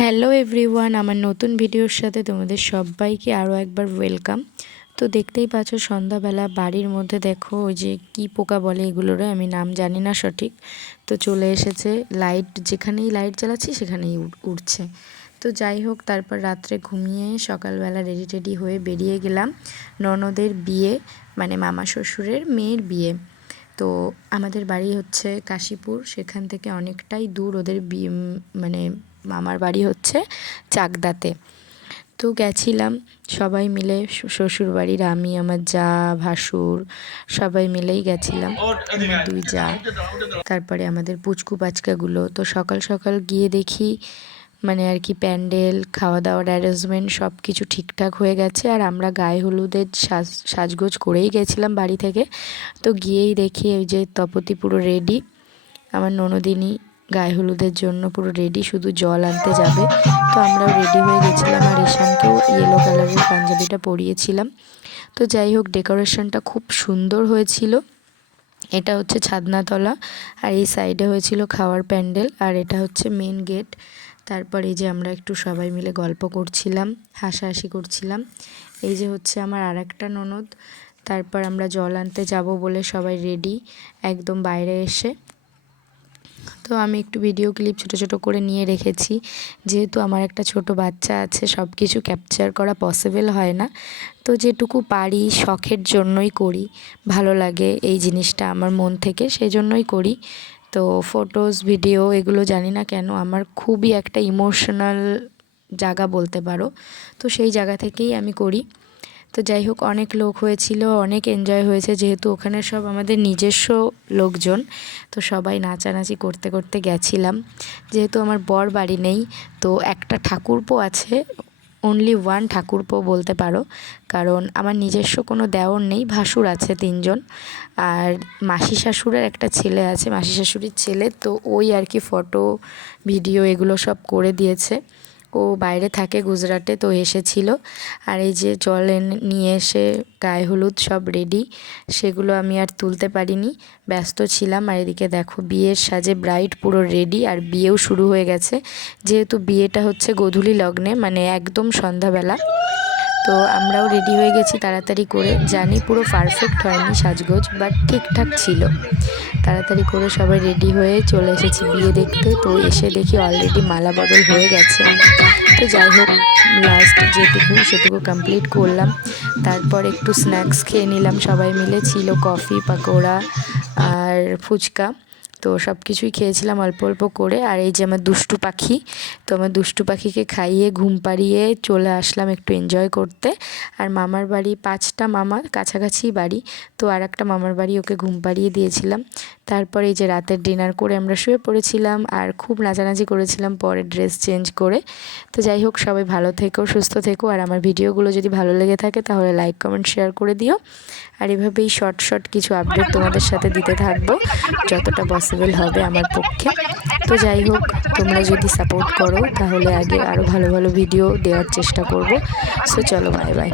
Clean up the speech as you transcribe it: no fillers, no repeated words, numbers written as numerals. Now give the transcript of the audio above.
Hello everyone, আমার নতুন ভিডিওর সাথে তোমাদের সবাইকে আরও একবার ওয়েলকাম। তো দেখতেই পাচ্ছ সন্ধ্যাবেলা বাড়ির মধ্যে দেখো ওই যে কি পোকা বলে এগুলোরে, আমি নাম জানি না সঠিক। তো চলে এসেছে, লাইট যেখানেই লাইট জ্বালাচ্ছি সেখানেই উঠছে। তো যাই হোক, তারপর রাত্রে ঘুমিয়ে সকালবেলা রেডি টেডি হয়ে বেরিয়ে গেলাম ননদের বিয়ে, মানে মামা শ্বশুরের মেয়ের বিয়ে। তো আমাদের বাড়ি হচ্ছে কাশীপুর, সেখান থেকে অনেকটাই দূর ওদের বিয়ে, মানে মামার বাড়ি হচ্ছে চাকদাতে। তো গেছিলাম সবাই মিলে, শ্বশুরবাড়ির আমি, আমার যা, ভাসুর সবাই মিলেই গেছিলাম, আমার দুই যা, তারপরে আমাদের পুচকু বাচ্চাগুলো। তো সকাল সকাল গিয়ে দেখি মানে আর কি প্যান্ডেল, খাওয়া দাওয়ার অ্যারেঞ্জমেন্ট সব কিছু ঠিকঠাক হয়ে গেছে। আর আমরা গায়ে হলুদের সাজগোজ করেই গেছিলাম বাড়ি থেকে। তো গিয়েই দেখি ওই যে তপতি পুরো রেডি, আমার ননদিনী গায়ে হলুদের জন্য পুরো রেডি, শুধু জল আনতে যাবে। তো আমরাও রেডি হয়ে গেছিলাম, আর ঈশানকেও ইয়েলো কালারের পাঞ্জাবিটা পরিয়েছিলাম। তো যাই হোক, ডেকোরেশনটা খুব সুন্দর হয়েছিল। এটা হচ্ছে ছাদনাতলা, আর এই সাইডে হয়েছিল খাওয়ার প্যান্ডেল, আর এটা হচ্ছে মেন গেট। তারপর এই যে আমরা একটু সবাই মিলে গল্প করছিলাম, হাসাহাসি করছিলাম। এই যে হচ্ছে আমার আর একটা ননদ। তারপর আমরা জল আনতে যাব বলে সবাই রেডি একদম বাইরে এসে। তো আমি একটু ভিডিও ক্লিপ ছোট ছোট করে নিয়ে রেখেছি, যেহেতু আমার একটা ছোট বাচ্চা আছে, সব কিছু ক্যাপচার করা পসিবল হয় না। তো যেটুকু পারি শখের জন্যই করি, ভালো লাগে এই জিনিসটা আমার মন থেকে, সেই জন্যই করি। তো ফটোস ভিডিও এগুলো জানি না কেন আমার খুবই একটা ইমোশনাল জায়গা বলতে পারো, তো সেই জায়গা থেকেই আমি করি। তো যাই হোক, অনেক লোক হয়েছিল, অনেক এনজয় হয়েছে, যেহেতু ওখানে সব আমাদের নিজস্ব লোকজন। তো সবাই নাচানাচি করতে করতে গেছিলাম। যেহেতু আমার বর বাড়ি নেই, তো একটা ঠাকুরপো আছে, অনলি ওয়ান ঠাকুরপো বলতে পারো, কারণ আমার নিজস্ব কোনো দেওর নেই, ভাসুর আছে 3জন, আর মাসি শাশুড়ের একটা ছেলে আছে, মাসি শাশুড়ির ছেলে। তো ওই আর কি ফটো ভিডিও এগুলো সব করে দিয়েছে, ও বাইরে থাকে গুজরাটে, তো এসেছিল। আর এই যে জল নিয়ে এসে গায়ে হলুদ সব রেডি, সেগুলো আমি আর তুলতে পারিনি, ব্যস্ত ছিলাম। আর এদিকে দেখো বিয়ের সাজে ব্রাইড পুরো রেডি, আর বিয়েও শুরু হয়ে গেছে। যেহেতু বিয়েটা হচ্ছে গোধূলি লগ্নে, মানে একদম সন্ধ্যাবেলা। তো আমরাও রেডি হয়ে গেছি তাড়াতাড়ি করে, জানি পুরো পারফেক্ট হয়নি সাজগোজ, বাট ঠিকঠাক ছিল। তাড়াতাড়ি করে সবাই রেডি হয়ে চলে এসেছি বিয়ে দেখতে। তো এসে দেখি অলরেডি মালা বদল হয়ে গেছে। তো যাই হোক, লাস্ট যেটুকু সেটুকু কমপ্লিট করলাম। তারপর একটু স্ন্যাক্স খেয়ে নিলাম সবাই মিলে, ছিল কফি, পাকোড়া আর ফুচকা। তো সব কিছুই খেয়েছিলাম অল্প অল্প করে। আর এই যে আমার দুষ্টু পাখি, তো আমার দুষ্টু পাখিকে খাইয়ে ঘুম পাড়িয়ে চলে আসলাম একটু এনজয় করতে। আর মামার বাড়ি 5টা মামা কাছাকাছি বাড়ি, তো আর একটা মামার বাড়ি ওকে ঘুম পাড়িয়ে দিয়েছিলাম। তারপর এই যে রাতের ডিনার করে আমরা শুয়ে পড়েছিলাম, আর খুব নাচানাচি করেছিলাম পরে ড্রেস চেঞ্জ করে। তো যাই হোক, সবাই ভালো থেকো, সুস্থ থেকো। আর আমার ভিডিওগুলো যদি ভালো লেগে থাকে তাহলে লাইক কমেন্ট শেয়ার করে দিও। আর এভাবেই শর্ট শর্ট কিছু আপডেট তোমাদের সাথে দিতে থাকবো যতটা পসিবল হবে আমার পক্ষে। তো যাই হোক, তোমরা যদি সাপোর্ট করো তাহলে আগে আরও ভালো ভালো ভিডিও দেওয়ার চেষ্টা করব। সো চলো, বাই বাই।